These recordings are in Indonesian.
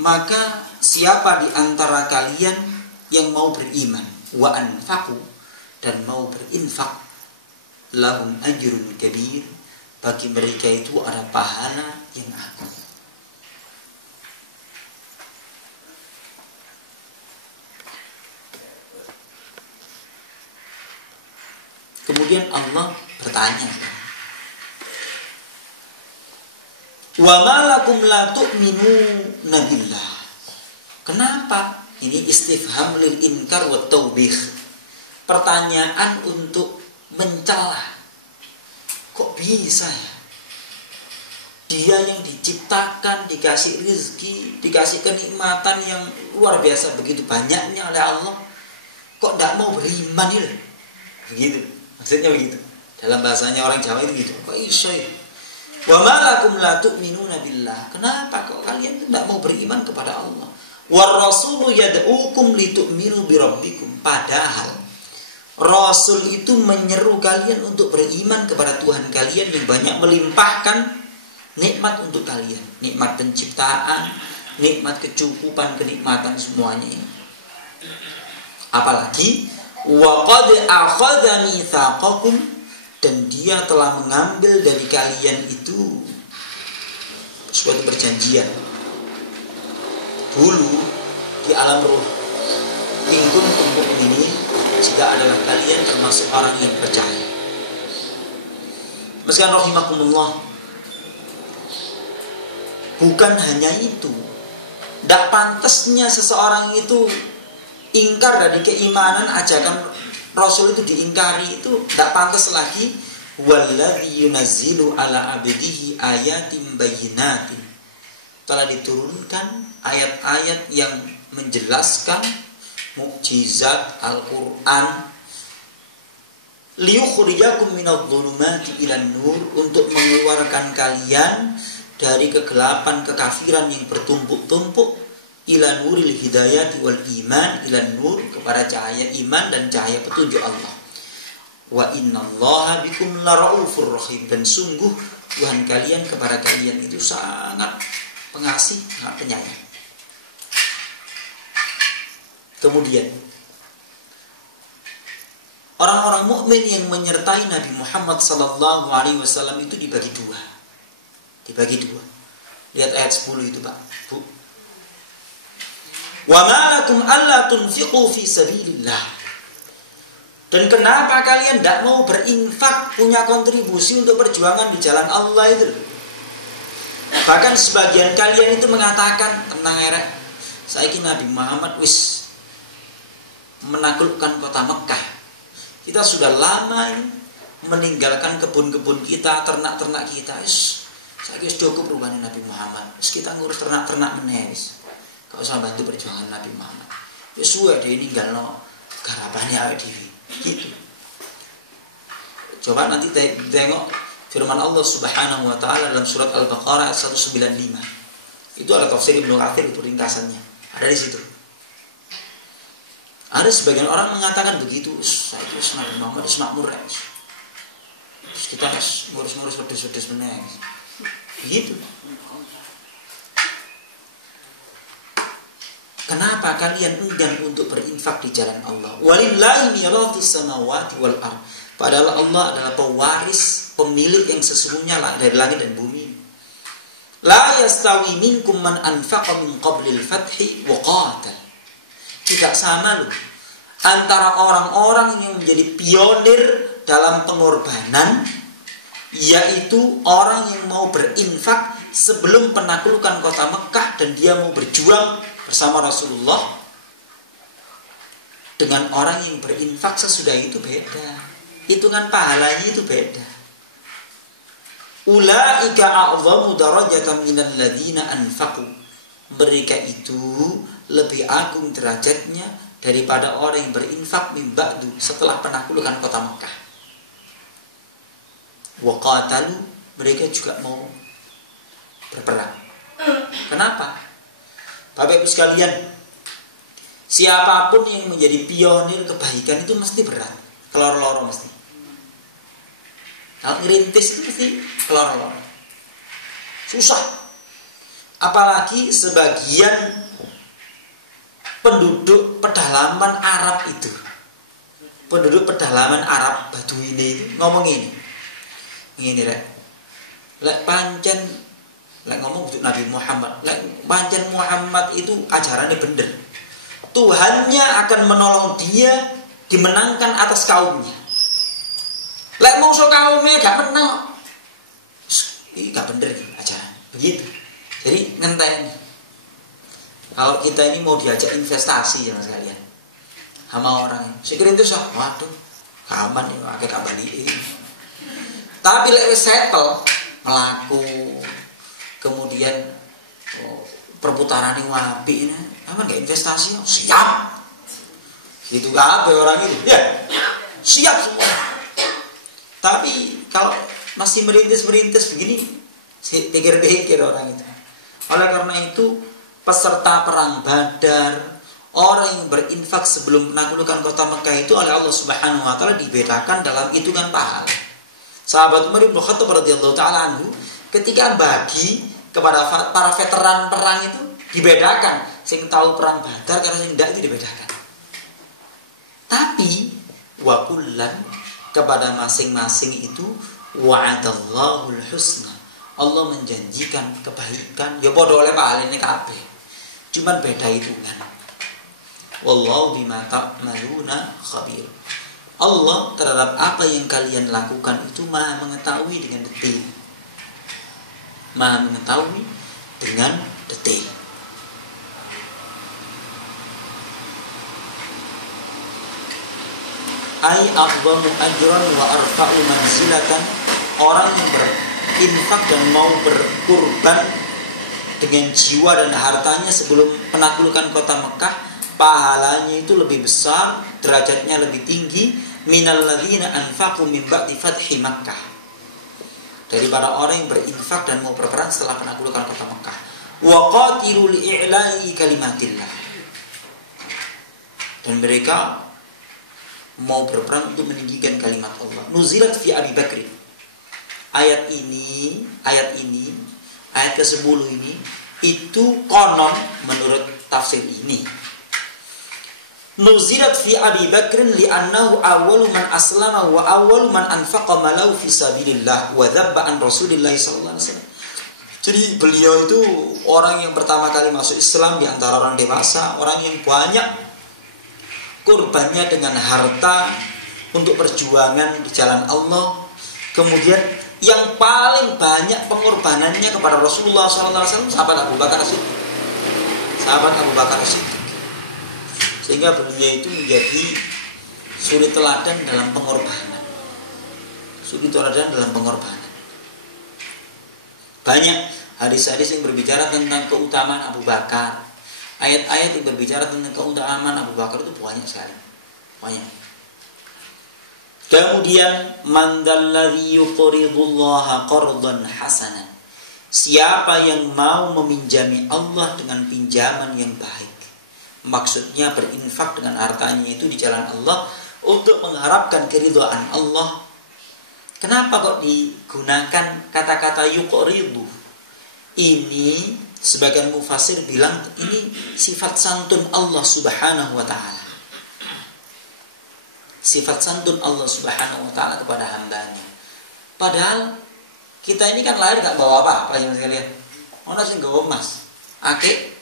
maka siapa di antara kalian yang mau beriman wa anfaqu dan mau berinfak, lahum ajrun kabir, bagi mereka itu ada pahala yang agung. Kemudian Allah bertanya, wa malakum la tu'minuna billah. Kenapa? Ini istifham lil inkar wa taubih. Pertanyaan untuk mencela. Kok bisa ya? Dia yang diciptakan, dikasih rezeki, dikasih kenikmatan yang luar biasa begitu banyaknya oleh Allah, kok tidak mau beriman ya? Begitu. Maksudnya begitu. Dalam bahasanya orang Jawa itu gitu. Kok bisa ya? Wa malakum la tu'minuna billah. Kenapa kok kalian tidak mau beriman kepada Allah? War rasulu yad'ukum litu'minu bi rabbikum. Padahal Rasul itu menyeru kalian untuk beriman kepada Tuhan kalian yang banyak melimpahkan nikmat untuk kalian. Nikmat penciptaan, nikmat kecukupan, kenikmatan semuanya ini. Apalagi wa qad akhadha mitsaqakum, dan dia telah mengambil dari kalian itu suatu perjanjian dulu di alam ruh. In kuntum mu'minin, jika adalah kalian termasuk orang yang percaya. Meski rahimakumullah, bukan hanya itu, tidak pantasnya seseorang itu ingkar dari keimanan, ajakan Rasul itu diingkari, itu tidak pantas lagi. Walladzi yunazzilu ala abdihi ayatin bayyinatin, telah diturunkan ayat-ayat yang menjelaskan mukjizat Al-Quran, liyukhrijakum minadh-dhulumati ilan nur, untuk mengeluarkan kalian dari kegelapan kekafiran yang bertumpuk-tumpuk, ila nuril hidayati wal iman, ila nur, kepada cahaya iman dan cahaya petunjuk Allah. Wa innallaha bikum laraufur rahim, dan sungguh Tuhan kalian kepada kalian itu sangat pengasih, sangat penyayang. Kemudian orang-orang mukmin yang menyertai Nabi Muhammad sallallahu alaihi wasallam itu dibagi dua. Lihat ayat 10 itu, Pak, Bu. Wa ma lakum alla tunfiqu fi sabilillah. Dan kenapa kalian tidak mau berinfak, punya kontribusi untuk perjuangan di jalan Allah itu? Bahkan sebagian kalian itu mengatakan, tenang erek, saiki Nabi Muhammad wis menaklukkan kota Mekah. Kita sudah lama meninggalkan kebun-kebun kita, ternak-ternak kita. Saiki wis cukup rupane Nabi Muhammad. Wis kita ngurus ternak-ternak meneh wis. Gak usah bantu perjuangan Nabi Muhammad. Wis suwe dhewe ninggalno garapane awake dhewe. Gitu. Coba nanti tengok firman Allah Subhanahu wa taala dalam surat Al-Baqarah 195. Itu adalah tafsir Ibnu Katsir, itu ringkasannya. Ada di situ. Ada sebagian orang mengatakan begitu, saya itu Nabi Muhammad makmur ya. Terus kita ngurus-ngurus wedhus-wedhus meneh. Begitu. Kenapa kalian enggan untuk berinfak di jalan Allah? Walillahi mirathus samawati wal ardh. Padahal Allah adalah pewaris, pemilik yang sesungguhnya dari langit dan bumi. La yastawi minkum man anfaqa min qablil fathi wa qatal. Tidak sama loh antara orang-orang yang menjadi pionir dalam pengorbanan, yaitu orang yang mau berinfak sebelum penaklukan kota Mekah dan dia mau berjuang bersama Rasulullah, dengan orang yang berinfak sesudah itu beda. Hitungan pahalanya itu beda. Ulaika a'zamu darajatan minal ladzina anfaqu. Mereka itu lebih agung derajatnya daripada orang yang berinfak min ba'du, setelah penaklukan kota Mekah. Wa qatalu, mereka juga mau berperang. Kenapa? Bapak Ibu sekalian, siapapun yang menjadi pionir kebaikan itu mesti berat, kelor-loro mesti. Kalau ngerintis itu mesti kelor-loro, susah. Apalagi sebagian penduduk pedalaman Arab itu, penduduk pedalaman Arab Badui ini ngomong ini rek, lek pancen lek ngomong untuk Nabi Muhammad, lek pancen Muhammad itu ajarannya bener, Tuhannya akan menolong dia dimenangkan atas kaumnya. Lek musuh kaumnya gak menang, ini gak bener ajaran begitu. Jadi ngenteni. Kalau kita ini mau diajak investasi ya mas kalian, sama orang ini, sekiranya itu waduh, aman ya, pakai kabali ini. Tapi lek wis settle, melaku, kemudian perputaran yang wapi ini, aman gak investasi? Siap. Gitu apa orang itu? Ya, siap semua. Tapi kalau masih merintis begini, pikir-pikir orang itu. Oleh karena itu, peserta perang Badar, orang yang berinfak sebelum menaklukkan kota Mekah itu oleh Allah Subhanahu wa taala dibedakan dalam hitungan pahala. Sahabat Umar bin Khattab radhiyallahu taala anhu ketika bagi kepada para veteran perang itu dibedakan, sing tahu perang Badar karena sing tidak itu dibedakan. Tapi wa kullan kepada masing-masing itu wa'adallahul husna. Allah menjanjikan kebaikan. Ya bodoh oleh pahalane kabeh. Cuman beda hitungan. Wallahu bima ta'maluna khabir. Allah terhadap apa yang kalian lakukan itu Maha mengetahui dengan detail. Maha mengetahui dengan detail. Ai a'zamu ajran wa arfa'u manzilatan. Orang yang berinfak dan mau berkurban dengan jiwa dan hartanya sebelum penaklukan kota Mekah, pahalanya itu lebih besar, derajatnya lebih tinggi minal ladzina anfaqu min ba'di fathi Makkah, daripada orang yang berinfak dan mau berperang setelah penaklukan kota Mekah. Wa qatilu li'i'la'i kalimatillah, dan mereka mau berperang untuk meninggikan kalimat Allah. Nuzilat fi Abi Bakr. Ayat ke-10 ini itu konon menurut tafsir ini nuzilat fi Abi Bakr li'annahu awwalu man aslama wa awwalu man anfaqa malahu fi sabilillah wa dhabba an Rasulillah sallallahu alaihi wasallam. Jadi beliau itu orang yang pertama kali masuk Islam di antara orang dewasa, orang yang banyak kurbannya dengan harta untuk perjuangan di jalan Allah. Kemudian yang paling banyak pengorbanannya kepada Rasulullah SAW sahabat Abu Bakar Siddiq. Sehingga beliau itu menjadi suri teladan dalam pengorbanan. Banyak hadis-hadis yang berbicara tentang keutamaan Abu Bakar. Ayat-ayat yang berbicara tentang keutamaan Abu Bakar itu banyak sekali. Kemudian mandalladzi yuqridullaha qardan hasanan. Siapa yang mau meminjami Allah dengan pinjaman yang baik. Maksudnya berinfak dengan hartanya itu di jalan Allah untuk mengharapkan keridhaan Allah. Kenapa kok digunakan kata-kata yuqridu? Ini sebagian mufassir bilang ini sifat santun Allah Subhanahu wa taala. Sifat santun Allah Subhanahu wa taala kepada hambanya. Padahal kita ini kan lahir gak bawa apa-apa ya sekalian. Ono sing nggawa emas, akik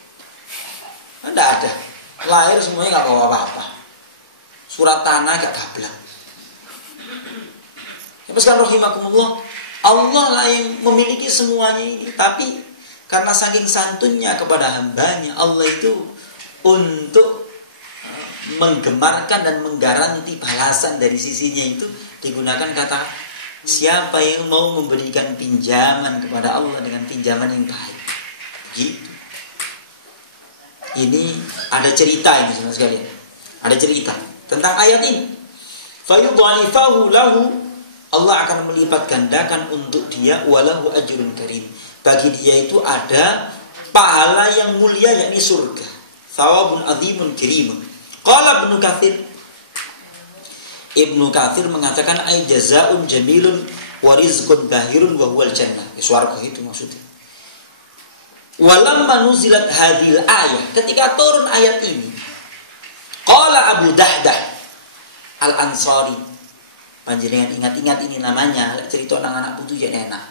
enggak ada. Lahir semuanya gak bawa apa-apa. Surat tanah gak gablak. Ya kan rahimakumullah, Allah lah yang memiliki semuanya ini, tapi karena saking santunnya kepada hambanya, Allah itu untuk menggemarkan dan menggaranti balasan dari sisinya itu digunakan kata siapa yang mau memberikan pinjaman kepada Allah dengan pinjaman yang baik. Gitu. Ini ada cerita ini saudara sekalian. Ada cerita tentang ayat ini. Fayudhanifahu lahu, Allah akan melipat gandakan untuk dia walahu ajrun karim. Bagi dia itu ada pahala yang mulia yakni surga. Thawabun azimun kirimun. Qala Ibnu Katsir mengatakan ay jazaa'un jamilun wa rizqun bahirun wa huwal jannah. Swarga itu maksudnya. Walamma nuzilat hadhil ayah, ketika turun ayat ini, qala Abu Dahdah Al-Ansari. Panjenengan ingat-ingat ini namanya, cerita anak-anak putu jadi enak.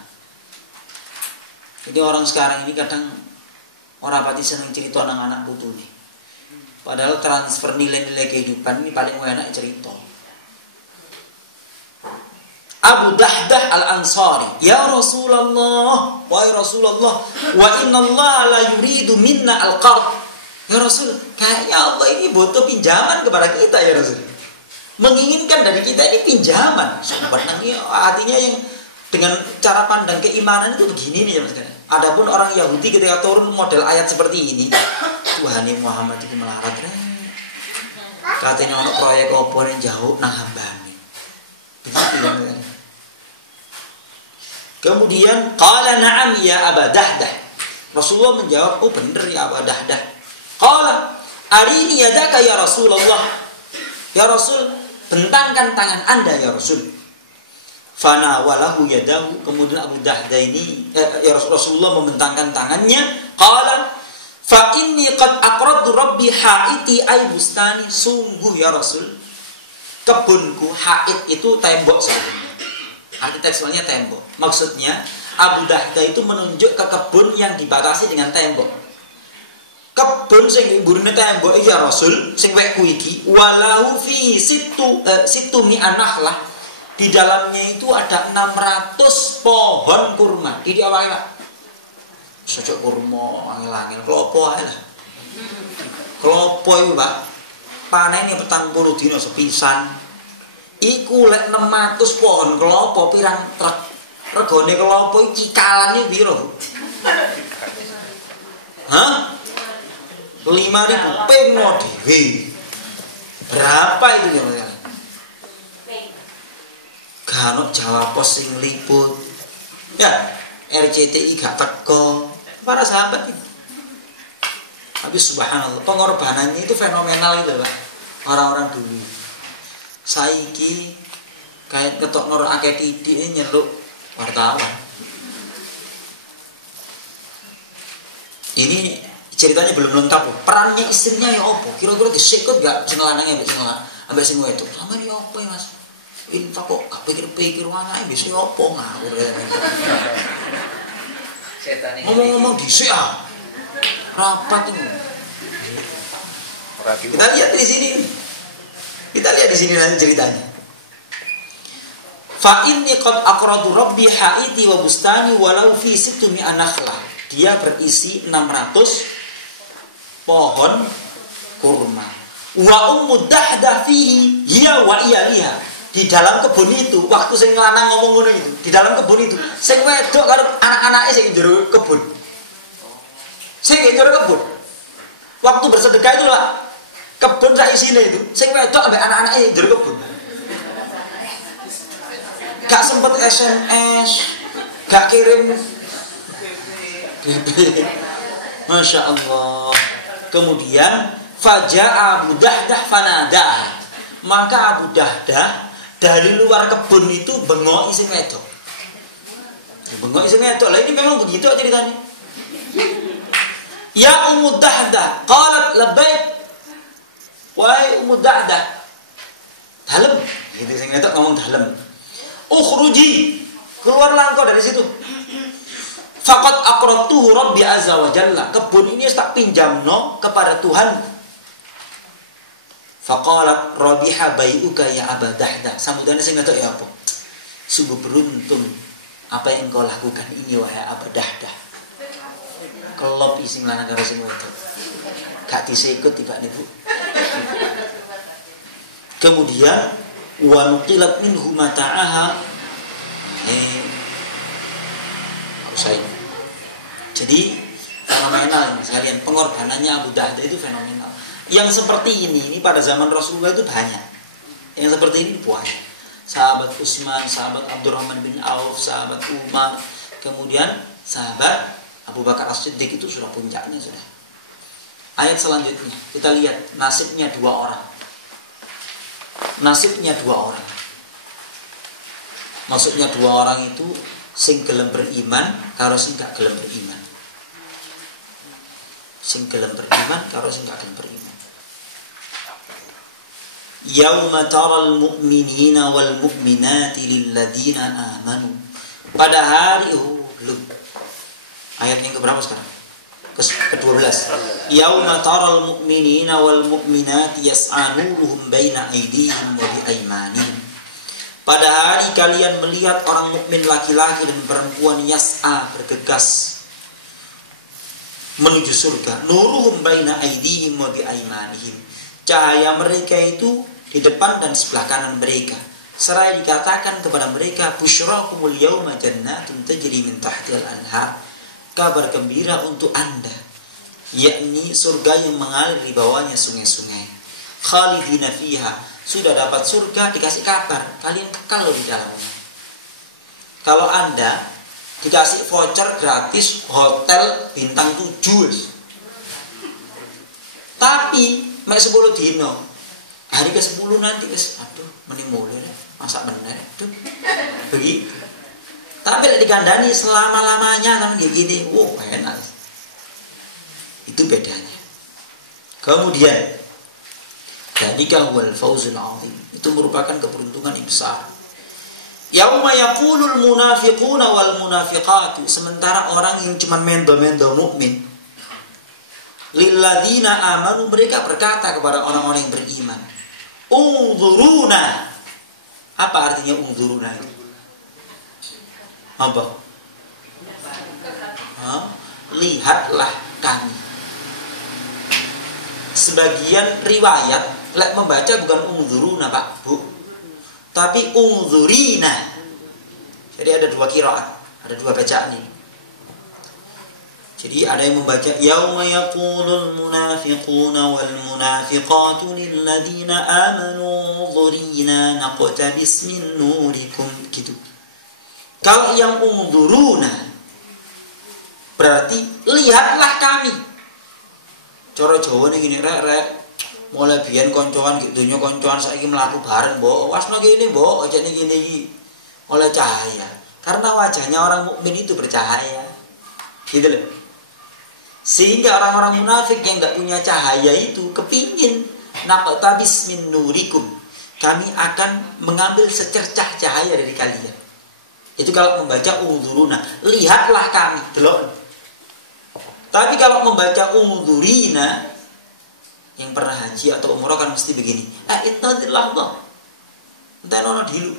Jadi orang sekarang ini kadang orang pati seneng cerita anak-anak putu nih. Padahal transfer nilai-nilai kehidupan ini paling enak cerita. Abu Dahdah Al-Ansari, ya Rasulullah, wahai Rasulullah, wa inna Allah la yuridu minna al-qard. Ya Rasul, kayaknya Allah ini butuh pinjaman kepada kita ya Rasul. Menginginkan dari kita ini pinjaman. Sebenarnya artinya yang dengan cara pandang keimanan itu begini nih ya Mas. Adapun orang Yahudi ketika turun model ayat seperti ini, Tuhan Muhammad itu melarat. Katanya ono proyek opo yang jauh nang hambane. Begitu ya. Kemudian qala na'am ya Aba Dahdah. Rasulullah menjawab, oh benar ya Aba Dahdah. Qala arini yadaka ya Rasulullah. Ya Rasul, bentangkan tangan Anda ya Rasul. Fana walahu yadahu. Kemudian Abu Dahdah ini ya Rasulullah membentangkan tangannya. Qala fa inni qad aqradtu rabbi haiti ay bustani. Sungguh ya Rasul, kebunku, haid itu tembok sebenarnya. Arti tekstualnya tembok. Maksudnya Abu Dahdah itu menunjuk ke kebun yang dibatasi dengan tembok. Kebun sing mburine tembok ya Rasul, sing wekku iki walahu fi situ mi'anahlah. Di dalamnya itu ada 600 pohon kurma. Di awalnya Pak. Sejak kurma angel-angel klopo ae lah. Klopo itu Pak. Panene 40 dina sepisan. Iku lek 600 pohon klopo pirang truk. Regane klopo iki cikalane piro? Hah? 5.000 pengo dhewe. Berapa itu ya Mas? Kanok Jawa Pos sing liput. Ya, RCTI gak teko. Para sahabat itu. Tapi subhanallah, pengorbanannya itu fenomenal itu, Pak. Orang-orang dulu. Saiki kayak ketok nor akeh titik nyeluk wartawan. Ini ceritanya belum lengkap loh. Perannya istrinya ya opo? Kira-kira disikut gak sing lanangnya ambek sing wedok? Sama dia opo ya Mas? Infak kok gak pikir-pikir anake bisa opo ngawur ya. Ngomong-ngomong dhisik ah. Rapat itu. Kita lihat di sini. Kita lihat di sini nanti ceritanya. Fa inni qad aqradu rabbi haiti wa bustani walau fi sittumi anakhlah. Dia berisi 600 pohon kurma. Wa ummu Dahdah fihi hiya wa iyaliha. Di dalam kebun itu, waktu sing lanang ngomong ngono itu, di dalam kebun itu, sing wedok karo anak-anake sing jero kebun. Sing jero kebun. Waktu bersedekah itu lah, kebun sak isine itu, sing wedok ambek anak-anake jero kebun. Gak sempet SMS, gak kirim Masya Allah. Kemudian faja'a Abu Dahdah fanadah. Maka Abu Dahdah dari luar kebun itu bengok isi wedok. Bengok isi wedok. Lah ini memang begitu ceritanya. Ya Ummu Dahdah, qalat labbaik. Wahai Ummu Dahdah. Dalem. Gitu sing wedok ngomong dalem. Ukhruji. Keluarlah engkau dari situ. Faqad aqradtuhu Rabbi azza wa jalla. Kebun ini tak pinjamno kepada Tuhan. Faqalat rabiha bai'uka ya Abu Dahdah. Samudane sing ngetok ya apa? Sungguh beruntung apa yang engkau lakukan ini wahai Abu Dahdah. Kelop sing lanang karo sing wedok. Gak disikut tiba niku. Kemudian wa nuqilat minhu mata'aha. Usai. Jadi fenomenal ini sekalian, pengorbanannya Abu Dahdah itu fenomenal. Yang seperti ini pada zaman Rasulullah itu banyak. Yang seperti ini banyak. Sahabat Utsman, sahabat Abdurrahman bin Auf, sahabat Umar, kemudian sahabat Abu Bakar As-Siddiq itu sudah puncaknya sudah. Ayat selanjutnya kita lihat nasibnya dua orang. Nasibnya dua orang. Maksudnya dua orang itu sing gelem beriman karo sing gak gelem beriman. Sing gelem beriman karo sing gak gelem beriman. Yauma taral mu'minina wal mu'minati lilladzina amanu. Pada hari ayat yang keberapa sekarang? Ke-12. Yauma taral mu'minina wal mu'minati yas'a nuruhum baina aydihim wa bi aymanihim. Pada hari kalian melihat orang mukmin laki-laki dan perempuan yas'a bergegas menuju surga. Nuruhum baina aydihim wa bi aymanihim. Cahaya mereka itu di depan dan sebelah kanan mereka. Seraya dikatakan kepada mereka, busyrakumul yauma jannatun tajri min tahtiha al-anhar. Kabar gembira untuk Anda, yakni surga yang mengalir di bawahnya sungai-sungai. Khalidina fiha, sudah dapat surga dikasih kabar, kalian kekal di dalamnya. Kalau Anda dikasih voucher gratis hotel bintang 7, tapi mek 10 dino, hari ke-10 nanti aduh mending mulai masak bener, aduh begitu. Tapi lek dikandani selama-lamanya sama gini, enak. Itu bedanya. Kemudian dzalika huwal fawzul azim. Itu merupakan keberuntungan yang besar. Yauma yaqulul munafiquna wal munafiqatu, sementara orang yang cuma mendo-mendo mukmin, lilladzina amanu, mereka berkata kepada orang-orang yang beriman, unzuruna. Apa artinya unzuruna itu? Apa? Lihatlah kami. Sebagian riwayat lek membaca bukan unzuruna Pak Bu, tapi unzurina. Jadi ada dua qiraat, ada dua bacaan ini. Jadi ada yang membaca yauma yaqulul munafiquna wal munafiqatu lil ladzina amanu unzurina naqtabis min nurikum, gitu. Kalau yang unzuruna berarti lihatlah kami. Cara Jawa nih gini, rek mulai biyen koncoan gitu, dunya koncoan saiki mlaku bareng, mbok wasno kene mbok aja gini oleh cahaya. Karena wajahnya orang mukmin itu bercahaya. Gitu loh. Sehingga orang-orang munafik yang enggak punya cahaya itu kepingin naqtabis min nurikum. Kami akan mengambil secercah cahaya dari kalian. Itu kalau membaca unzuruna, lihatlah kami, delok. Tapi kalau membaca unzurina, yang pernah haji atau umrah kan mesti begini. Ittazillah Allah. Entah nono dulu.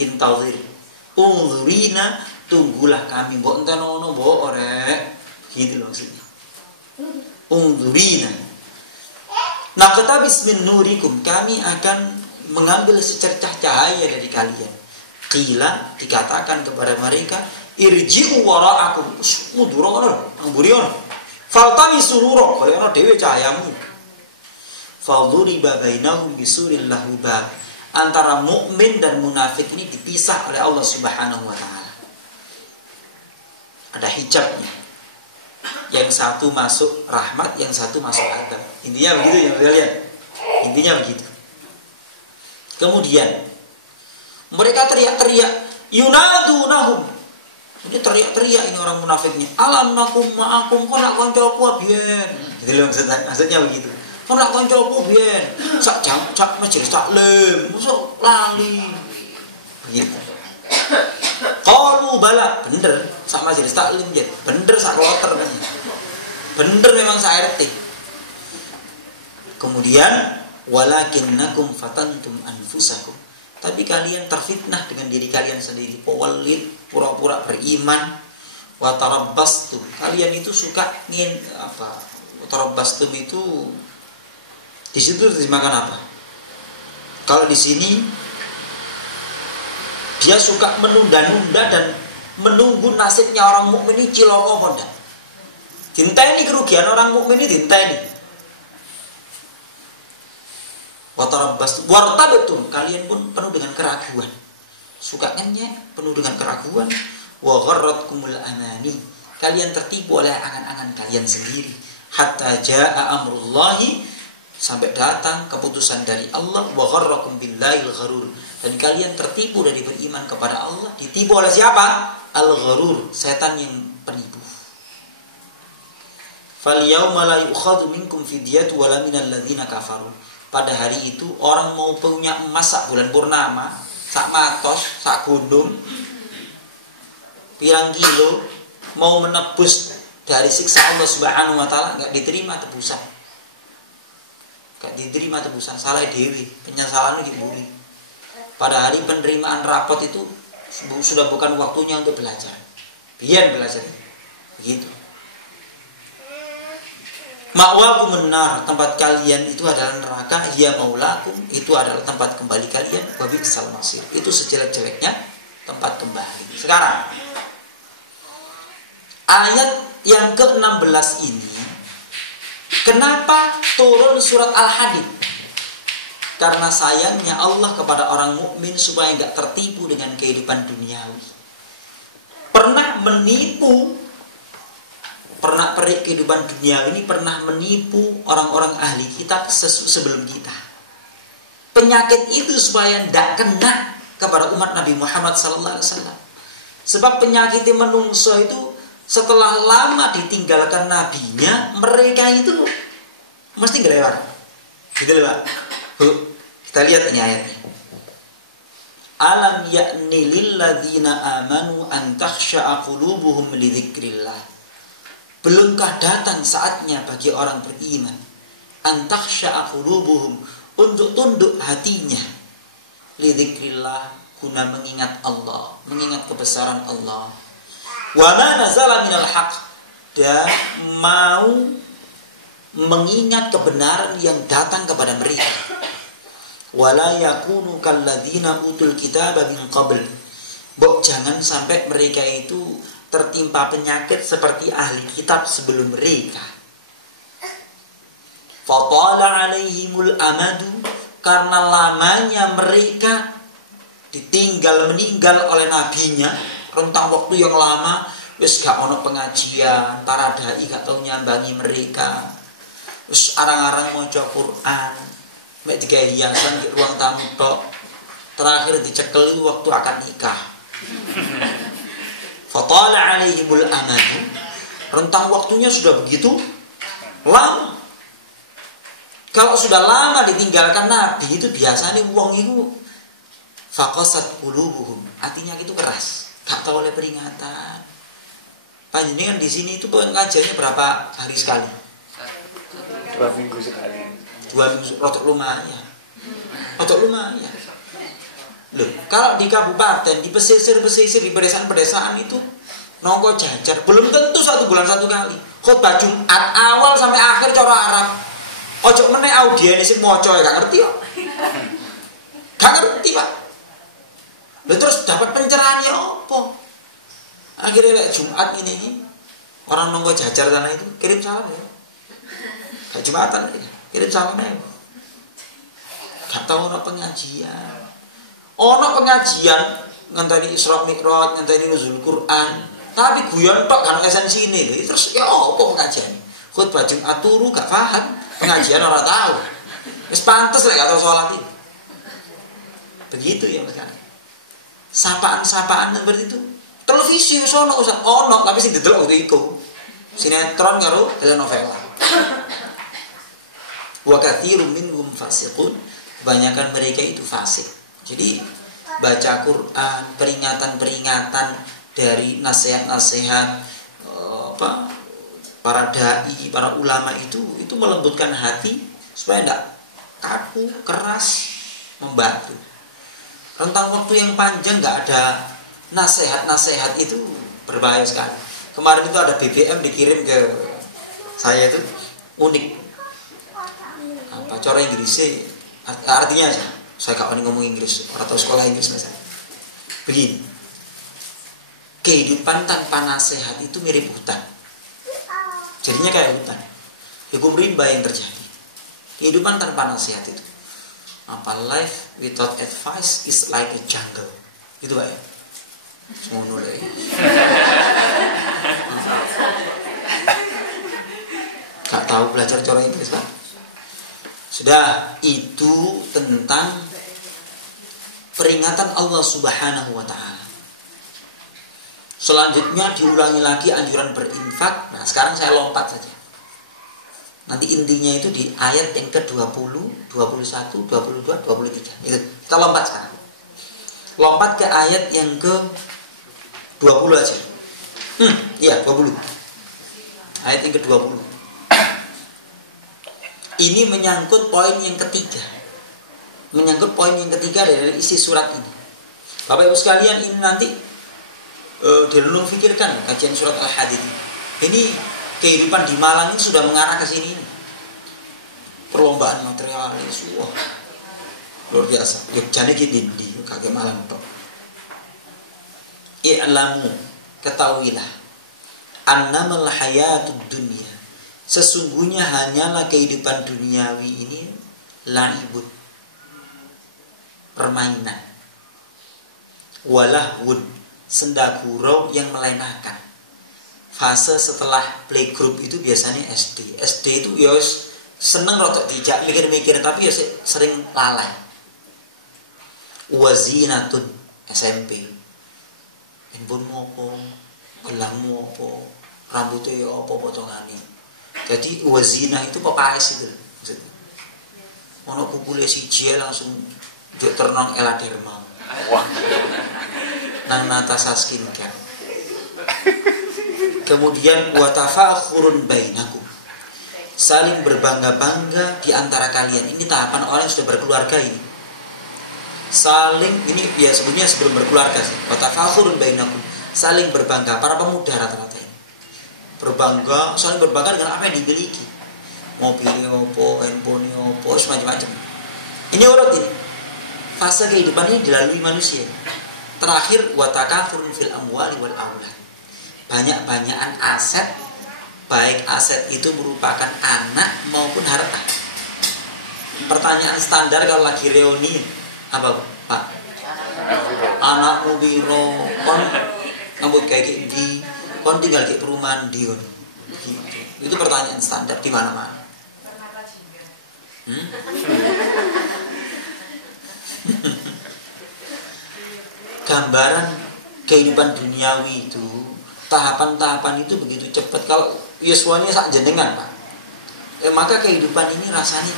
Intazir. Unzurina, tunggulah kami. Mbok entah nono mbok orek. Gitu loh maksudnya. Unzurina. Naqtabis min nurikum, kami akan mengambil secercah cahaya dari kalian. Qila, dikatakan kepada mereka, irji'u wara'akum, mundur ngono, amburion. Faltami sururo, kaya ana dhewe cahayamu. Fadhuriba bainahum bisuril lahu bab. Antara mukmin dan munafik ini dipisah oleh Allah Subhanahu wa taala. Ada hijabnya. Yang satu masuk rahmat, yang satu masuk azab. Intinya begitu ya, kalian. Intinya begitu. Kemudian mereka teriak-teriak, yunadunahum. Ini teriak-teriak ini orang munafiknya. Alam nakum ma'akum, kok nak koncoku biyen. Gitu loh maksudnya begitu. Kok nak koncoku biyen. Sak majelis taklim, mosok lali. Begitu. Qalu bala, bener sak majelis taklim jet. Bener sak kloter kan. Bener memang sak RT. Kemudian walakinnakum fatantum anfusakum. Tapi kalian terfitnah dengan diri kalian sendiri. Pewalid, pura-pura beriman. Wa tarabbastum. Kalian itu suka tarabbastum itu di situ terjemahkan apa? Kalau di sini dia suka menunda-nunda dan menunggu nasibnya orang mukmin ini ciloko pondak. Dinteni kerugian orang mukmin ini dinteni. Wartabtum, kalian pun penuh dengan keraguan. Suka ngenyek, penuh dengan keraguan. Wa gharratkumul amani, kalian tertipu oleh angan-angan kalian sendiri. Hatta jaa amrullahi, sampai datang keputusan dari Allah. Wa gharrakum billahil gharur, dan kalian tertipu dari beriman kepada Allah. Ditipu oleh siapa? Al-gharur, setan yang penipu. Fal yauma la yu'khadhu minkum fidyatun wala minal ladzina kafaru. Pada hari itu orang mau punya emas sak bulan purnama, sak matos, sak gunung, pirang kilo, mau menebus dari siksa Allah Subhanahu wa taala enggak diterima tebusan. Enggak diterima tebusan, salah dewi, penyesalan iki buri. Pada hari penerimaan rapot itu sudah bukan waktunya untuk belajar. Biar belajar. Begitu. Ma'wakum mennar, tempat kalian itu adalah neraka, ya maulakum, itu adalah tempat kembali kalian, wa bi'sal masir. Itu sejelek-jeleknya tempat kembali. Sekarang ayat yang ke-16 ini kenapa turun surat Al-Hadid? Karena sayangnya Allah kepada orang mukmin supaya enggak tertipu dengan kehidupan duniawi. Pernah menipu, pernah perik kehidupan dunia ini, pernah menipu orang-orang ahli kitab sebelum kita. Penyakit itu supaya tidak kena kepada umat Nabi Muhammad SAW. Sebab penyakit menungso itu setelah lama ditinggalkan nabinya, mereka itu mesti gelewar. Gitu loh Pak. Kita lihat ini ayatnya. Alam ya'ni lilladzina amanu an takhsha'a qulubuhum li dzikrillah. Belumkah datang saatnya bagi orang beriman an takhsha'a qulubuhum, untuk tunduk hatinya li dzikrillah, guna mengingat Allah, mengingat kebesaran Allah. Wa ma nazala minal haqq, dan mau mengingat kebenaran yang datang kepada mereka. Wala yakunu kalladzina utul kitaba min qabl. Jangan sampai mereka itu tertimpa penyakit seperti ahli kitab sebelum mereka. Fatala alaihimul amadu, karena lamanya mereka ditinggal meninggal oleh nabinya, rentang waktu yang lama, wis gak ono pengajian, para dai gak tau nyambangi mereka, wis arang-arang maca Quran, mek digawe hiasan di ruang tamu tok, terakhir dicekel itu waktu akad nikah. Fatala alaihimul amadu, rentang waktunya sudah begitu lama. Kalau sudah lama ditinggalkan Nabi itu biasanya wong itu faqasat qulubuhum, hatinya itu keras, gak tahu oleh peringatan. Panjenengan di sini itu pengajiannya berapa hari sekali? 2 minggu sekali. 2 minggu, rotok lumayan. Rotok lumayan. Loh, kalau di kabupaten, di pesisir-pesisir, di pedesaan-pedesaan itu nongko jajar, belum tentu 1 bulan 1 kali. Khutbah Jumat awal sampai akhir cara Arab. Ojo meneh audiene sing maca ya gak ngerti kok. Gak ngerti, Pak. Lalu terus dapat pencerahan ya apa? Akhirnya lek Jumat ini orang nongko jajar sana itu kirim salam ya. Gak Jumatan ya. Kirim salam ya. Gak tahu ono pengajian. Ono pengajian ngenteni Isra Mi'raj, ngenteni nuzul Quran, tapi guyon tok kan esensine lho. Terus ya apa pengajian? Khutbah Jumat turu gak paham, pengajian ora tahu. Wis pantes lek gak tau salat iki. Begitu ya sekarang. Sapaan-sapaan seperti itu. Televisi wis ono tapi sing didelok iku. Sinetron karo telenovela. Wa katsirun minhum fasiqun. Kebanyakan mereka itu fasik. Jadi baca Quran, peringatan-peringatan dari nasihat-nasihat para dai, para ulama itu melembutkan hati supaya tidak kaku, keras, membatu. Rentang waktu yang panjang nggak ada nasihat-nasihat itu berbahaya sekali. Kemarin itu ada BBM dikirim ke saya itu unik. Apa cara Inggrisnya? Artinya aja. Saya gak pernah ngomong Inggris atau sekolah Inggris misalnya. Begini, kehidupan tanpa nasihat itu mirip hutan. Jadinya kayak hutan. Hukum rimba yang terjadi. Kehidupan tanpa nasihat itu. Apa life without advice is like a jungle. Gitu Pak ya. Semua mulai. Gak tahu belajar cara Inggris Pak. Sudah, itu tentang peringatan Allah Subhanahu wa ta'ala. Selanjutnya diulangi lagi anjuran berinfak. Nah sekarang saya lompat saja. Nanti intinya itu di ayat yang ke-20, 21, 22, 23. Itu kita lompat sekarang. Lompat ke ayat yang ke-20 aja. Iya, 20. Ayat yang ke-20. Ini menyangkut poin yang ketiga. Menyangkut poin yang ketiga dari isi surat ini. Bapak Ibu sekalian, ini nanti direnung fikirkan kajian surat Al-Hadid. Ini kehidupan di Malang ini sudah mengarah ke sini. Perlombaan materialis, wah, luar biasa. Yuk jane ki di kage Malang tok. I'lamu, ketahuilah, annamal hayatud dunya, sesungguhnya hanyalah kehidupan duniawi ini laibun, permainan, walahwun, senda gurau yang melenakan. Fase setelah playgroup itu biasanya SD. SD itu ya seneng rotok dijak mikir-mikir, tapi ya sering lalai. Wazinatun, SMP. Handphone ngopo, gelangmu opo, rambutnya ya opo potongane. Jadi wazina itu pepaes itu maksudnya. Ono kumpule siji langsung njuk ternong Eladerma. Wah. Nang Natasha Skincare. Kemudian watafakhurun bainakum, saling berbangga-bangga di antara kalian. Ini tahapan orang yang sudah berkeluarga ini. Saling, ini ya sebelumnya sebelum berkeluarga sih. Watafakhurun bainakum, saling berbangga. Para pemuda rata-rata ini berbangga, saling berbangga dengan apa yang dimiliki. Mobilnya opo, handphonenya opo, semacam-macam. Ini urut ini. Fase kehidupan ini dilalui manusia. Terakhir watakatsurun fil amwali wal aulad. Banyak-banyakan aset, baik aset itu merupakan anak maupun harta. Pertanyaan standar kalau lagi reuni, apa Pak? Anakmu biro, kon ngambut kayak di, kon tinggal di perumahan di, gitu. Itu pertanyaan standar di mana-mana. Gambaran kehidupan duniawi itu, tahapan-tahapan itu begitu cepat. Kalau yuswanya sak jenengan Pak, maka kehidupan ini rasanya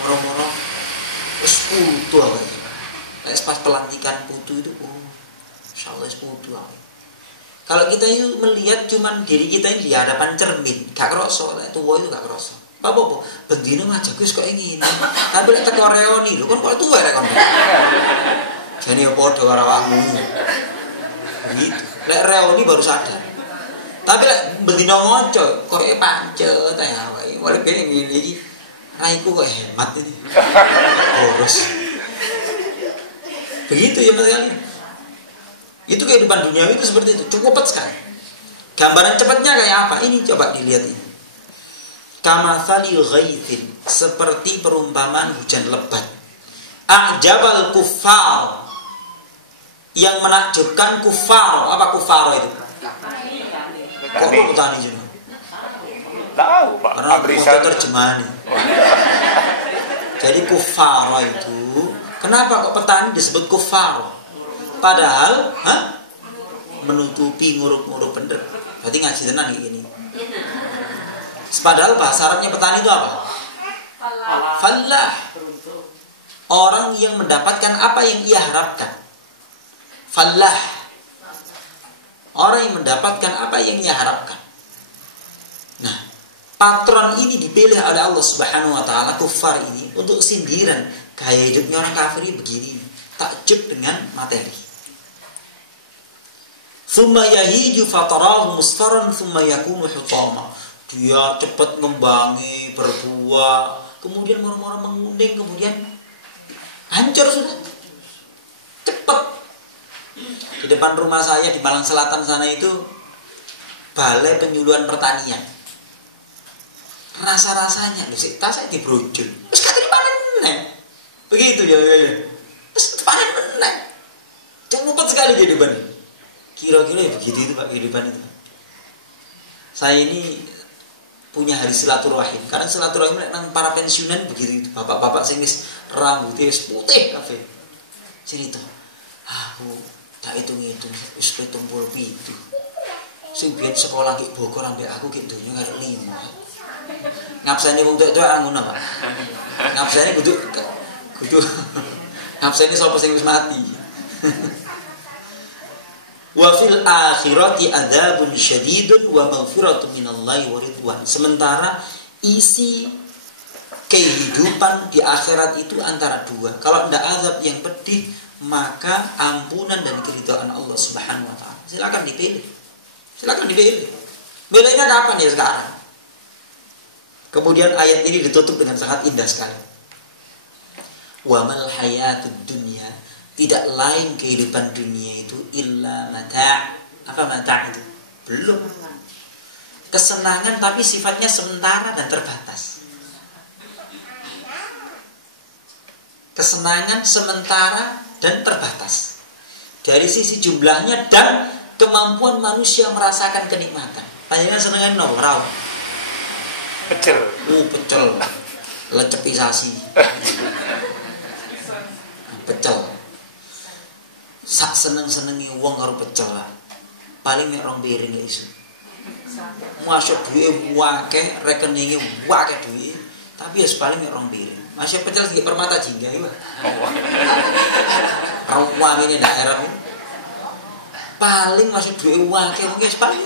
moro-moro wis putu aja. Pas pelantikan putu itu, insyaallah wis putu aja. Kalau kita itu melihat cuman diri kita ini di hadapan cermin, gak kerasa, tua itu gak kerasa. Apa-apa, bendino ngajakku wis kok ngene. Tapi lek teko reoni lho, kon kok tuwa rek kon. Jane yo padha karo awakmu. Begitu. Lek reoni baru sadar. Tapi lek bendino ngoco, kok pancet ae awake. Wale ben ngene iki. Raiku kok hemat ini. Boros. Begitu ya Mas kalian. Itu kehidupan duniawi itu seperti itu, cukup cepat sekali. Gambaran cepatnya kayak apa? Ini coba dilihat ini. Kamathali ghaithin, seperti perumpamaan hujan lebat. A'jabal kuffar, yang menakjubkan kufar. Apa kufar itu? Kok petani jenuh? Tahu Pak. Karena untuk terjemahan. Jadi kufar itu, kenapa kok petani disebut kufar? Padahal, menutupi nguruk-nguruk bener. Berarti ngaji tenan ini. Padahal bahasa Arabnya petani itu apa? Fallah. Orang yang mendapatkan apa yang ia harapkan. Fallah. Orang yang mendapatkan apa yang ia harapkan. Nah, patron ini dipilih oleh Allah Subhanahu wa taala, kufar ini, untuk sindiran gaya hidupnya orang kafir ini begini, takjub dengan materi. Tsumma yahiju fatarahu musfaran tsumma yakunu hutama. Dia cepat ngembangi, berbuah, kemudian murmur menguning, kemudian hancur sudah. Cepat. Di depan rumah saya di Malang Selatan sana itu balai penyuluhan pertanian. Rasa-rasanya, lho sik tas saya dibrojol. Wis kate panen meneh. Begitu ya. Wis panen meneh. Cepat sekali kehidupan. Kira-kira ya begitu itu Pak kehidupan itu. Saya ini punya hari silaturahim. Karena silaturahim nang para pensiunan begitu itu. Bapak-bapak sing wis rambutnya wis putih kabeh. Cerita, aku tak hitung-hitung wis 77. Sing biyen sekolah ki Bogor ambek aku ki donya karo 5. ngabseni wong tuwa ngono, Pak. Ngabseni kudu ngabseni sapa sing wis mati. Wa fil akhirati adzabun syadidun wa maghfiratun minallahi wa ridwan. Sementara isi kehidupan di akhirat itu antara dua. Kalau tidak azab yang pedih, maka ampunan dan keridhaan Allah Subhanahu wa taala. Silakan dipilih. Silakan dipilih. Milihnya kapan ya sekarang? Kemudian ayat ini ditutup dengan sangat indah sekali. Wa mal hayatud dunya, tidak lain kehidupan dunia itu illa mata'. Apa mata' itu? Belum. Kesenangan tapi sifatnya sementara dan terbatas. Kesenangan sementara dan terbatas. Dari sisi jumlahnya dan kemampuan manusia merasakan kenikmatan. Panjenengan senengan no, raw. Pecel. Pecel. Lecepisasi. Pecel. Sak seneng-senengi wong karo pecel lah. Paling mek rong piring ya iso. Masuk duwe wake, rekeninge wake duwe, tapi ya paling mek rong piring. Masih pecel segi permata jingga ya. Rawang ini daerah paling masih duwe wake mungkin paling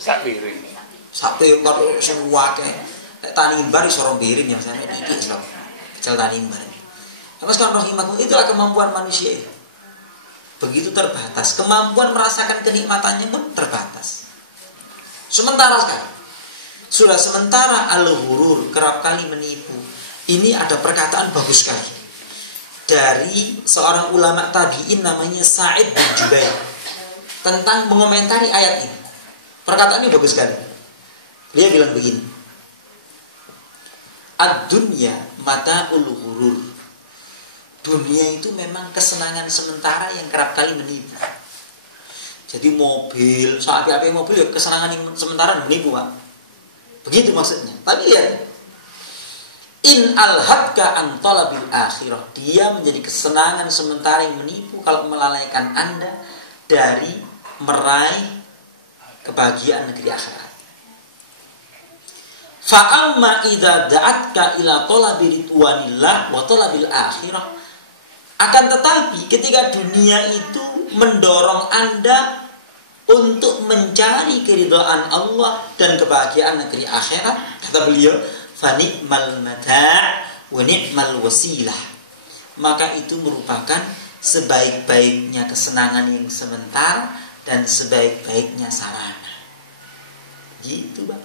sak piring. Sak piring karo sing wake. Nek tanimbar iso rong piring ya sampe iki lho. Pecel tanimbar. Mas kan rahimakum, itulah kemampuan manusia. Begitu terbatas, kemampuan merasakan kenikmatannya pun terbatas. Sementara sekali. Sudah sementara al-ghurur, kerap kali menipu. Ini ada perkataan bagus sekali dari seorang ulama tabi'in namanya Sa'id bin Jubair tentang mengomentari ayat ini. Perkataan ini bagus sekali. Dia bilang begini. Ad-dunya mata'ul ghurur. Dunia itu memang kesenangan sementara yang kerap kali menipu. Jadi mobil, saat apa mobil ya kesenangan yang sementara menipu, Pak. Begitu maksudnya. Tapi lihat, in alhadka an talabil akhirah. Dia menjadi kesenangan sementara yang menipu kalau melalaikan Anda dari meraih kebahagiaan negeri akhirat. Fa amma idza da'atka ila talabi ridwanillah wa talabil akhirah. Akan tetapi ketika dunia itu mendorong Anda untuk mencari keridhaan Allah dan kebahagiaan negeri akhirat, kata beliau, fa ni'mal mata' wa ni'mal wasilah. Maka itu merupakan sebaik-baiknya kesenangan yang sementara dan sebaik-baiknya sarana. Gitu, Bang.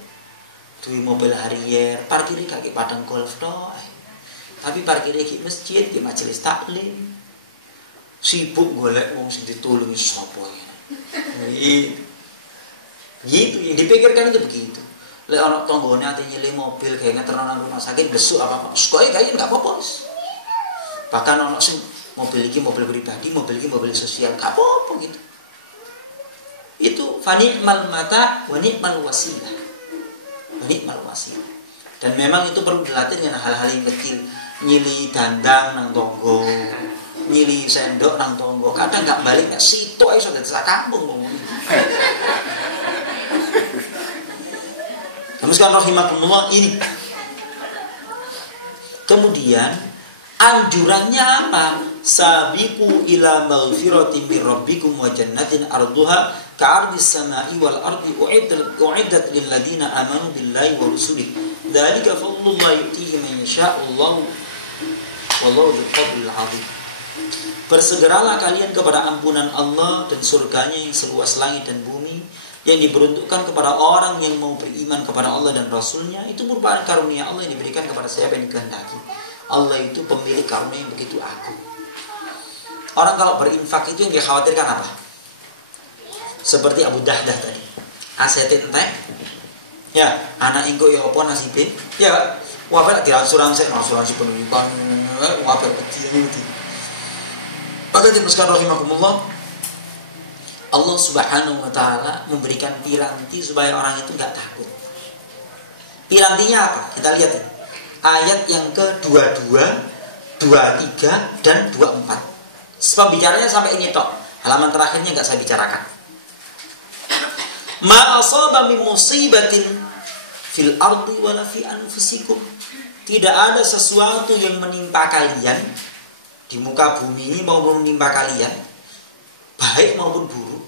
Duwe mobil Harrier, parkirnya kaki padang golf toh. Tapi parkirnya di masjid, di majelis taklim. Sibuk golek wong sing ditulungi sapa ya. Gitu yang dipikirkan itu begitu. Lek ana tanggane ate nyilih mobil gawe ngeterno nang rumah sakit besuk apa-apa. Kowe gawe enggak apa-apa. Bahkan ana sing mobil iki mobil pribadi, mobil iki mobil sosial, enggak apa-apa gitu. Itu fani'mal mata wa ni'mal wasilah. Ni'mal wasilah. Dan memang itu perlu dilatih dengan hal-hal yang kecil. Nyili dandang nang tonggo, nyili sendok nang tonggo. Kadang enggak balik nek sitok iso dadi sak kampung ngomong. Kamuskan rahimakumullah ini. Kemudian anjurannya apa? Sabiqu ila maghfiratin min rabbikum wa jannatin arduha ka'ardis samai wal ardi u'iddat lil ladina amanu billahi wa rusulihi. Dzalika fadlullahi yu'tihi man yasha'u wallahu dzul fadlil 'adzim. Bersegeralah kalian kepada ampunan Allah dan surganya yang seluas langit dan bumi, yang diperuntukkan kepada orang yang mau beriman kepada Allah dan Rasulnya. Itu merupakan karunia Allah yang diberikan kepada siapa yang dikehendaki. Allah itu pemilik karunia yang begitu agung. Orang kalau berinfak itu yang dikhawatirkan apa? Seperti Abu Dahdah tadi. Asetin entek. Ya, anak engko ya apa nasibe? Ya, wabah diasuransi pendidikan, wabah kecil itu. Maka diperlukan rahimakumullah. Allah Subhanahu wa taala memberikan piranti supaya orang itu enggak takut. Pirantinya apa? Kita lihat ya. Ayat yang ke-22, 23 dan 24. Pembicaranya sampai ini tok. Halaman terakhirnya enggak saya bicarakan. Ma asaba min musibatin fil ardi wala fi anfusikum. Tidak ada sesuatu yang menimpa kalian di muka bumi ini maupun menimpa kalian, baik maupun buruk,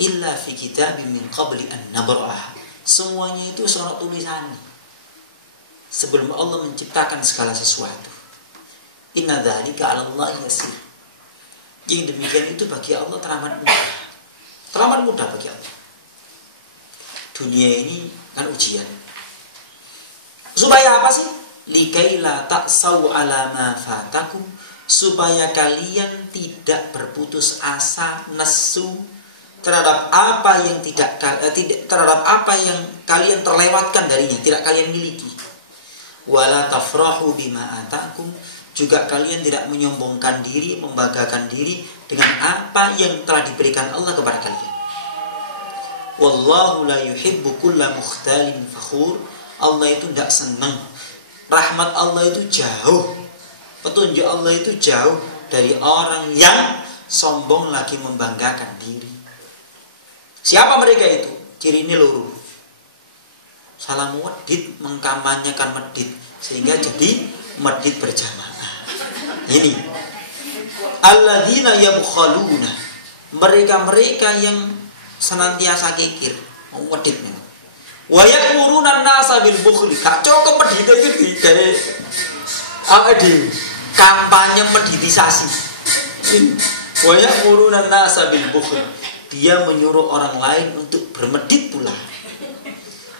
illa fi kitabim min qabli an nabra'ah. Semuanya itu surat tulisan sebelum Allah menciptakan segala sesuatu. Inna dzalika 'ala Allah yasir. Yang demikian itu bagi Allah teramat mudah. Teramat mudah bagi Allah. Dunia ini kan ujian. Supaya apa sih? Likaila ta'sau 'ala ma fatakum, supaya kalian tidak berputus asa, nesu terhadap apa yang terhadap apa yang kalian terlewatkan darinya, tidak kalian miliki. Wala tafrahu bima atakum, juga kalian tidak menyombongkan diri, membanggakan diri dengan apa yang telah diberikan Allah kepada kalian. Wallahu la yuhibbu kulla mukhtalin fakhur. Allah itu tidak senang. Rahmat Allah itu jauh, petunjuk Allah itu jauh dari orang yang sombong lagi membanggakan diri. Siapa mereka itu? Ciri ini luruh. Salah medit, mengkampanyekan medit sehingga jadi medit berjamaah. Ini alladzina yabkhaluna, mereka-mereka yang senantiasa kikir, mau medit memang. Wa ya'muruna an-nasa bil bukhli. Gak cukup medit itu dari kampanye meditisasi. Wa ya'muruna an-nasa bil bukhli. Dia menyuruh orang lain untuk bermedit pula.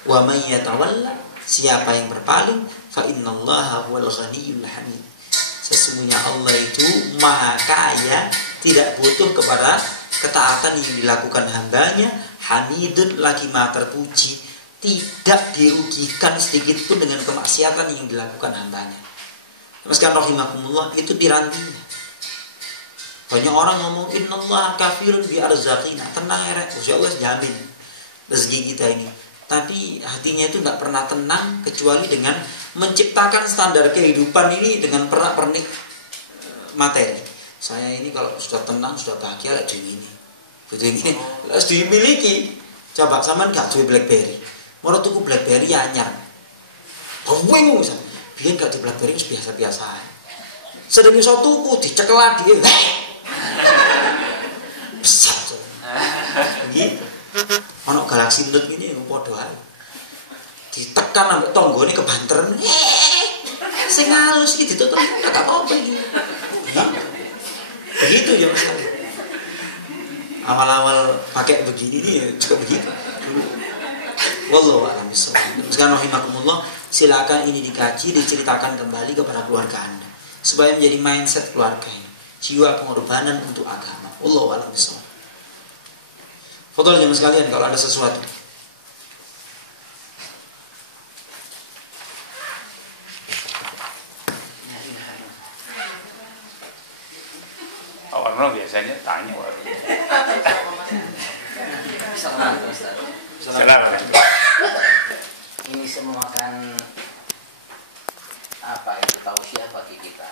Wa may yatawalla, siapa yang berpaling, fa innallaha huwal ghaniyyul hamid. Sesungguhnya Allah itu maha kaya, tidak butuh kepada ketaatan yang dilakukan hambanya. Hamidun, lagi maha terpuji, tidak dirugikan sedikit pun dengan kemaksiatan yang dilakukan hambanya. Meski rahimakumullah, itu dirantinya. Banyak orang ngomong innallaha kafirun bi arzaqina. Tenang ya, Gusti Allah jamin rezeki kita ini. Tapi hatinya itu tidak pernah tenang kecuali dengan menciptakan standar kehidupan ini dengan pernak-pernik materi. Saya ini kalau sudah tenang, sudah bahagia, lagi ini. Betul ini harus dimiliki. Coba sampean gak duwe BlackBerry. Mau tuku BlackBerry anyar. Bingung saya. Biyen gak di BlackBerry wis biasa-biasa. Sedang iso tuku dicekel dhewe. Besar. Gitu. Ono Galaxy Note ini padha ae. Ditekan ambek tanggane kebanteren. Sing halus iki ditutup gak apa-apa iki. Begitu ya Mas. Awal-awal pakai begini nih juga begitu. Wallahu a'lam bishawab. Sekarang rahimakumullah, silakan ini dikaji, diceritakan kembali kepada keluarga Anda supaya menjadi mindset keluarga ini. Jiwa pengorbanan untuk agama. Wallahu a'lam bishawab. Foto jemaah sekalian, kalau ada sesuatu. Awalnya biasanya tanya waduh. Assalamualaikum Ustaz. Assalamualaikum. Ini semua kan apa itu tausiah bagi kita.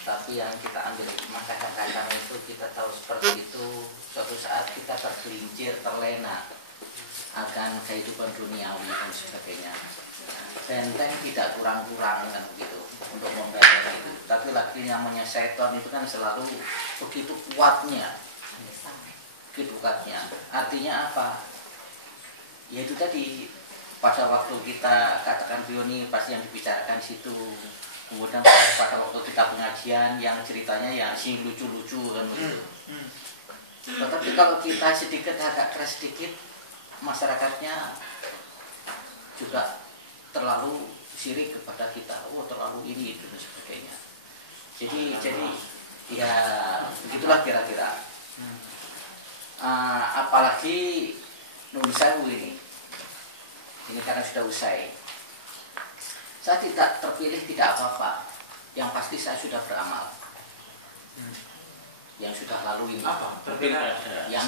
Tapi yang kita ambil hikmah kadang-kadang itu kita tahu seperti itu, suatu saat kita tergelincir, terlena akan kehidupan duniawi dan sebagainya. Benteng tidak kurang-kurang kan begitu untuk membela itu. Tapi lagi namanya setan itu kan selalu begitu kuatnya. Begitu kuatnya. Artinya apa? Ya itu tadi, pada waktu kita katakan Bioni pasti yang dibicarakan di situ. Kemudian pada waktu kita pengajian yang ceritanya yang sing lucu-lucu kan begitu. Tetapi kalau kita sedikit agak keras sedikit, masyarakatnya juga terlalu sirik kepada kita. Oh terlalu ini itu dan sebagainya. Jadi ya begitulah kira-kira. Apalagi Nun Sewu ini karena sudah usai. Saya tidak terpilih tidak apa-apa. Yang pasti saya sudah beramal. Yang sudah lalu ini. Apa? Yang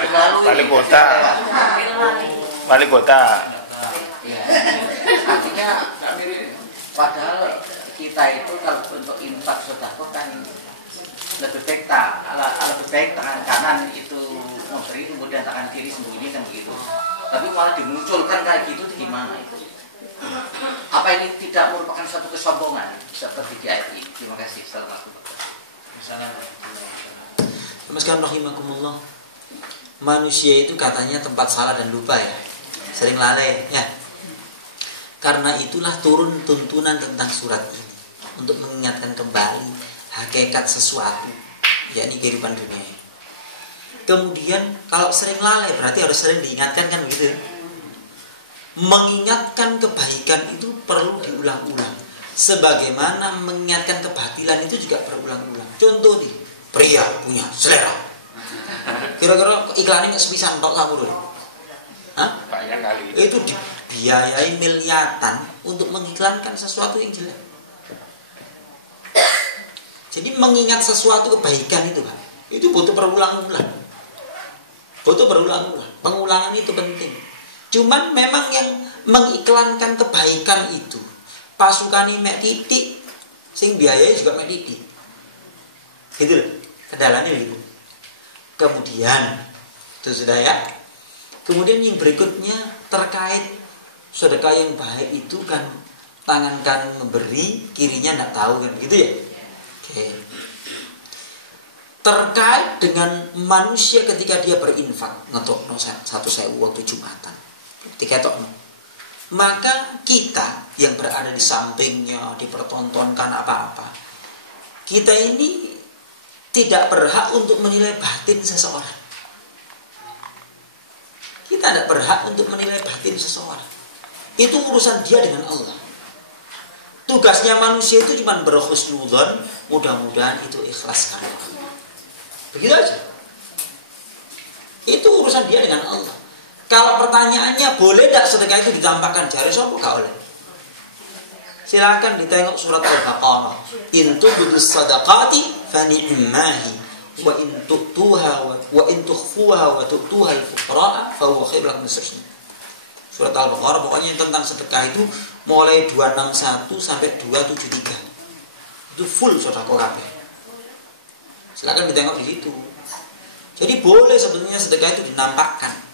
lalu Wali kota. Wali kota. Ya. Artinya padahal kita itu kalau untuk infak sedekah kan lebih baik tangan kanan itu memberi, kemudian tangan kiri sembunyi kan begitu. Tapi malah dimunculkan kayak gitu itu gimana itu? Apa ini tidak merupakan suatu kesombongan seperti di ayat ini? Terima kasih. Assalamualaikum. Maskan rahimakumullah. Manusia itu katanya tempat salah dan lupa ya. Sering lalai ya. Karena itulah turun tuntunan tentang surat ini untuk mengingatkan kembali hakikat sesuatu, yakni kehidupan dunia. Kemudian kalau sering lalai berarti harus sering diingatkan kan begitu ya? Mengingatkan kebaikan itu perlu diulang-ulang. Sebagaimana mengingatkan kebatilan itu juga berulang-ulang. Contoh nih, pria punya selera. Kira-kira iklannya nggak sepisan tok kamu dulu. Hah? Banyak kali. Itu dibiayai miliaran untuk mengiklankan sesuatu yang jelek. Jadi mengingat sesuatu kebaikan itu kan, itu butuh berulang-ulang. Butuh berulang-ulang. Pengulangan itu penting. Cuman memang yang mengiklankan kebaikan itu pasukan mek titik, sing biayai juga mek titik. Gitu loh. Kendalanya begitu. Kemudian itu sudah ya. Kemudian yang berikutnya terkait sedekah yang baik itu kan tangan kan memberi, kirinya tidak tahu kan begitu ya. Oke. Terkait dengan manusia ketika dia berinfak ngetokno 1.000 waktu Jumatan. Diketokno. Maka kita yang berada di sampingnya dipertontonkan apa-apa. Kita ini tidak berhak untuk menilai batin seseorang. Kita tidak berhak untuk menilai batin seseorang. Itu urusan dia dengan Allah. Tugasnya manusia itu cuma berhusnudzon, mudah-mudahan itu ikhlas karena Allah. Begitu aja. Itu urusan dia dengan Allah. Kalau pertanyaannya boleh tidak sedekah itu ditampakkan jari sapa gak oleh. Silakan ditengok surat Al-Baqarah. In tubdus sadaqati fa ni'mahi wa in tu'tuha wa in tukhfuha wa tu'tuha al-fuqara fa huwa khairul lakum. Surat Al-Baqarah pokoknya tentang sedekah itu mulai 261 sampai 273. Itu full sedekah kabeh. Silakan ditengok di situ. Jadi boleh sebenarnya sedekah itu dinampakkan.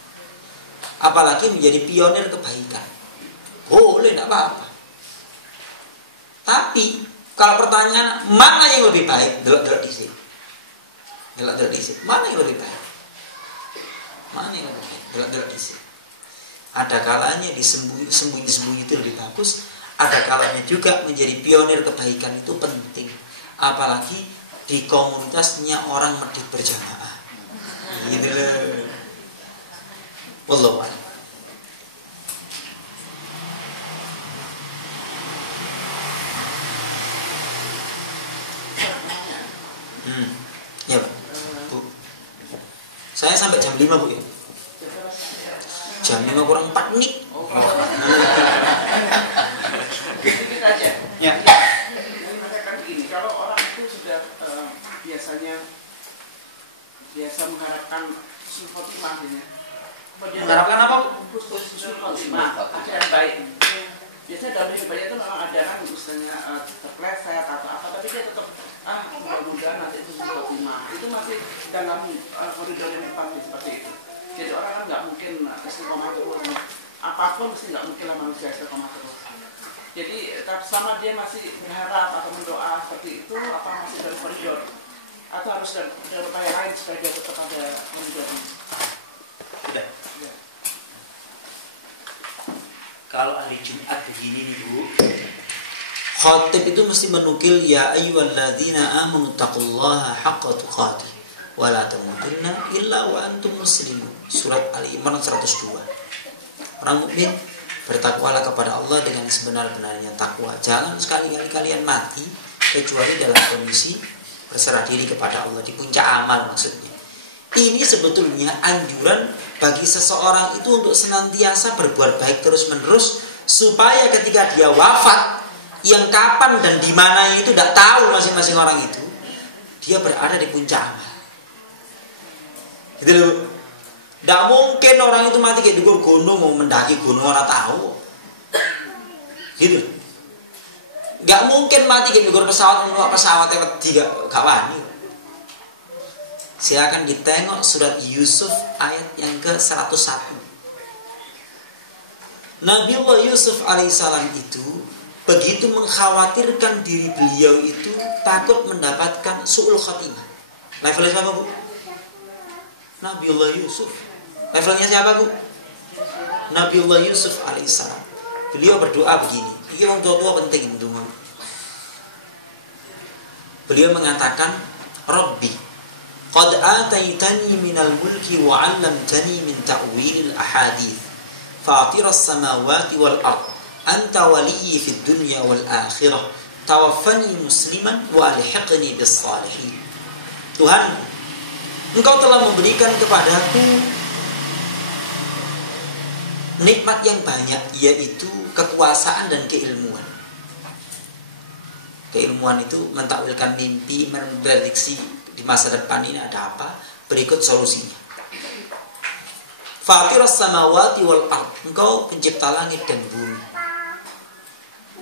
Apalagi menjadi pionir kebaikan. Boleh, tidak apa-apa. Tapi kalau pertanyaan mana yang lebih baik, delok-delok di sini. Delok-delok di sini. Mana yang lebih baik? Mana yang lebih baik? Delok-delok di sini. Ada kalanya disembunyi-sembunyi itu lebih bagus. Ada kalanya juga menjadi pionir kebaikan itu penting. Apalagi di komunitasnya orang medit berjamaah. Gitu loh. Wallahu a'lam. Ya Pak. Bu. Saya sampai jam 5 Bu ya. Jam 5 kurang 4 menit. Sedikit aja. Ya. Mengatakan begini, kalau orang itu sudah biasa mengharapkan husnul khotimah ya. Mengharapkan apa? Husnul khotimah, keadaan baik. Biasanya dalam hidupnya itu memang ada kan misalnya terpleset atau apa, tapi dia tetap mudah-mudahan nanti itu husnul khotimah. Itu masih dalam koridor yang tepat seperti itu. Jadi orang kan nggak mungkin istiqomah terus. Apapun mesti nggak mungkin lah manusia istiqomah terus. Jadi sama dia masih berharap atau mendoa seperti itu, apa masih dalam koridor atau harus ada upaya lain supaya dia tetap ada koridornya. Sudah. Kalau hari Jumat begini nih Bu, khotib itu mesti menukil ya ayyuhalladzina amanu taqullaha haqqa tuqatih wa la tamutunna illa wa antum muslimun. Surat Ali Imran 102. Orang mukmin bertakwalah kepada Allah dengan sebenar-benarnya takwa. Jangan sekali-kali kalian mati kecuali dalam kondisi berserah diri kepada Allah, di puncak amal maksudnya. Ini sebetulnya anjuran bagi seseorang itu untuk senantiasa berbuat baik terus-menerus supaya ketika dia wafat, yang kapan dan di mana itu tidak tahu masing-masing orang itu, dia berada di puncak amal. Gitu loh. Tidak mungkin orang itu mati kayak di gunung mau mendaki gunung orang tahu. Gitu. Gak mungkin mati kayak di pesawat yang gak wani. Silakan ditengok surat Yusuf ayat yang ke-101. Nabiullah Yusuf alaihissalam itu begitu mengkhawatirkan diri beliau itu takut mendapatkan su'ul khatimah. Levelnya siapa, Bu? Nabiullah Yusuf. Levelnya siapa, Bu? Nabiullah Yusuf alaihissalam. Beliau berdoa begini. Ini orang tua penting itu. Beliau mengatakan, Rabbi, qad ataitani minal mulki wa 'allamtani min ta'wilil ahadits. Fatiras samawati wal ard. Anta waliyyi fid dunya wal akhirah. Tawaffani musliman wa alhiqni bis salihin. Tuhan, Engkau telah memberikan kepadaku nikmat yang banyak, yaitu kekuasaan dan keilmuan. Keilmuan itu mentakwilkan mimpi, memprediksi di masa depan ini ada apa, berikut solusinya. Fatiras samawati wal ard. Engkau pencipta langit dan bumi.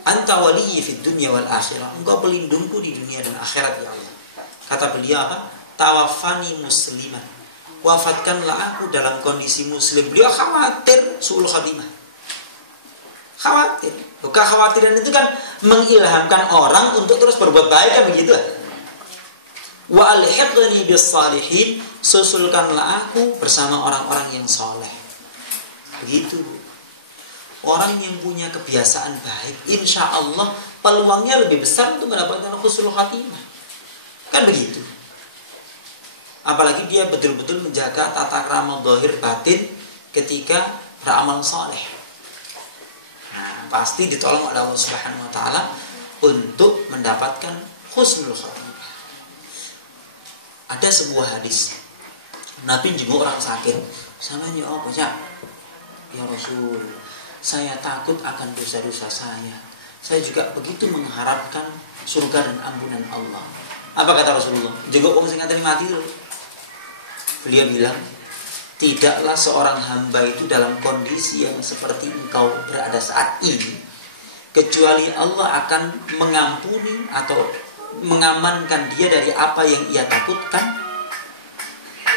Anta waliyyi fid dunya wal akhirah. Engkau pelindungku di dunia dan akhirat, ya Allah. Kata beliau apa? Tawaffani musliman. Wafatkanlah aku dalam kondisi muslim. Beliau khawatir su'ul khatimah. Khawatir. Kekhawatiran itu kan mengilhamkan orang untuk terus berbuat baik, kan begitu? Wa alhiqni bis salihin. Susulkanlah aku bersama orang-orang yang soleh. Begitu. Orang yang punya kebiasaan baik, insya Allah peluangnya lebih besar untuk mendapatkan husnul khatimah. Kan begitu. Apalagi dia betul-betul menjaga tata krama zahir batin ketika beramal soleh. Nah, pasti ditolong oleh Allah Subhanahu wa taala untuk mendapatkan husnul khatimah. Ada sebuah hadis. Nabi jenguk orang sakit. Samanya apa, Cak? Ya Rasul, saya takut akan dosa-dosa saya. Saya juga begitu mengharapkan surga dan ampunan Allah. Apa kata Rasulullah? Jenguk wong sing ngateni mati lho. Beliau bilang, tidaklah seorang hamba itu dalam kondisi yang seperti engkau berada saat ini, kecuali Allah akan mengampuni atau mengamankan dia dari apa yang ia takutkan,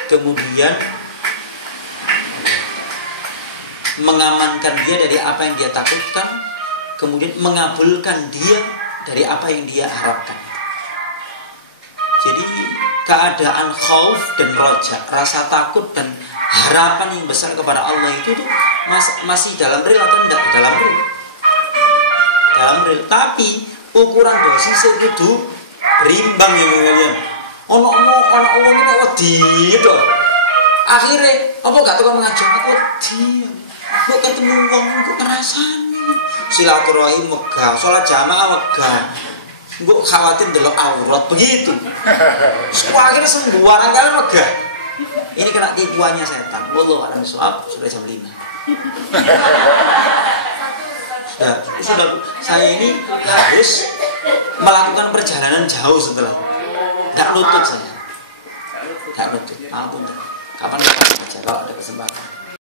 kemudian mengamankan dia dari apa yang dia takutkan, kemudian mengabulkan dia dari apa yang dia harapkan. Jadi keadaan khauf dan roja, rasa takut dan harapan yang besar kepada Allah itu tuh masih dalam real atau tidak? Dalam real. Dalam real. Tapi ukuran dosisnya itu berimbang ya kalian. Ono wong iki wedi to. Akhirnya apa gak tukang ngajak aku wedi. Kok ketemu wong kok ngrasani. Silaturahim megah, salat jamaah megah. Gue khawatir delok aurat begitu. Akhirnya sembuh orang kalian megah. Ini kena tipuannya setan. Wallahu a'lam bishawab. Sudah jam 5. Sudah saya ini harus melakukan perjalanan jauh setelah. Gak nutut saya. Gak nutut. Ampun. Kapan kita baca kalau ada kesempatan.